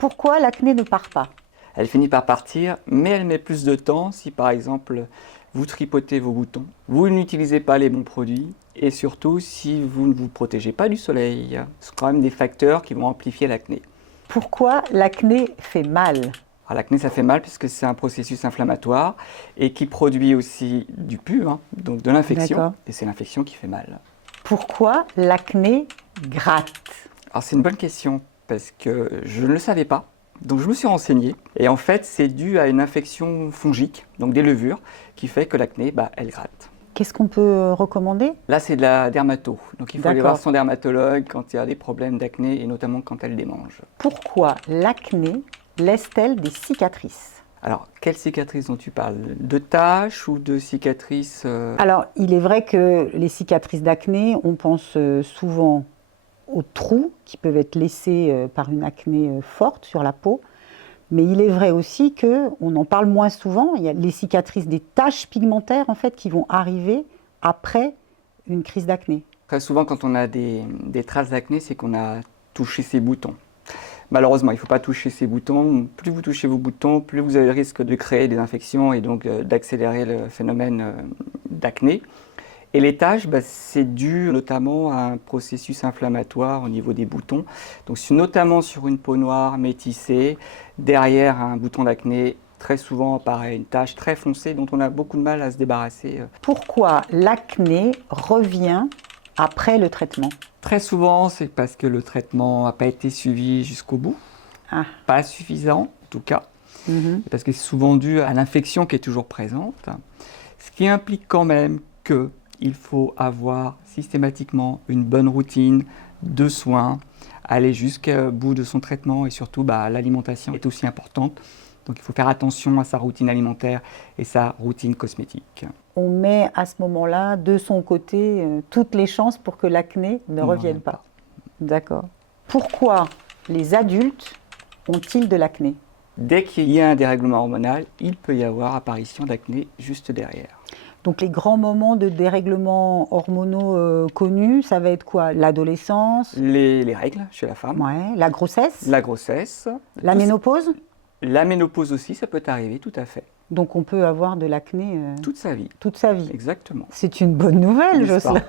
Pourquoi l'acné ne part pas? Elle finit par partir, mais elle met plus de temps si par exemple vous tripotez vos boutons, vous n'utilisez pas les bons produits et surtout si vous ne vous protégez pas du soleil. Ce sont quand même des facteurs qui vont amplifier l'acné. Pourquoi l'acné fait mal? Alors, l'acné, ça fait mal puisque c'est un processus inflammatoire et qui produit aussi du pus, donc de l'infection. D'accord. Et c'est l'infection qui fait mal. Pourquoi l'acné gratte? Alors c'est une bonne question parce que je ne le savais pas. Donc je me suis renseigné et en fait c'est dû à une infection fongique, donc des levures, qui fait que l'acné, elle gratte. Qu'est-ce qu'on peut recommander? Là c'est de la dermato, donc il faut aller voir D'accord. son dermatologue quand il y a des problèmes d'acné et notamment quand elle démange. Pourquoi l'acné laisse-t-elle des cicatrices? Alors quelles cicatrices dont tu parles? De taches ou de cicatrices Alors, il est vrai que les cicatrices d'acné, on pense souvent aux trous qui peuvent être laissés par une acné forte sur la peau. Mais il est vrai aussi qu'on en parle moins souvent. Il y a les cicatrices des taches pigmentaires en fait, qui vont arriver après une crise d'acné. Très souvent quand on a des traces d'acné, c'est qu'on a touché ses boutons. Malheureusement, il ne faut pas toucher ces boutons. Plus vous touchez vos boutons, plus vous avez le risque de créer des infections et donc d'accélérer le phénomène d'acné. Et les taches, c'est dû notamment à un processus inflammatoire au niveau des boutons. Donc notamment sur une peau noire métissée, derrière un bouton d'acné, très souvent apparaît une tache très foncée dont on a beaucoup de mal à se débarrasser. Pourquoi l'acné revient après le traitement? Très souvent, c'est parce que le traitement n'a pas été suivi jusqu'au bout, Ah. pas suffisant en tout cas, parce que c'est souvent dû à l'infection qui est toujours présente, ce qui implique quand même qu'il faut avoir systématiquement une bonne routine de soins, aller jusqu'au bout de son traitement et surtout l'alimentation est aussi importante. Donc il faut faire attention à sa routine alimentaire et sa routine cosmétique. On met à ce moment-là de son côté toutes les chances pour que l'acné ne revienne pas. D'accord. Pourquoi les adultes ont-ils de l'acné? Dès qu'il y a un dérèglement hormonal, il peut y avoir apparition d'acné juste derrière. Donc les grands moments de dérèglement hormonaux connus, ça va être quoi? L'adolescence? Les règles chez la femme. Ouais. La grossesse? La grossesse. La ménopause? La ménopause aussi, ça peut arriver, tout à fait. Donc on peut avoir de l'acné toute sa vie. Toute sa vie. Exactement. C'est une bonne nouvelle, Jocelyn.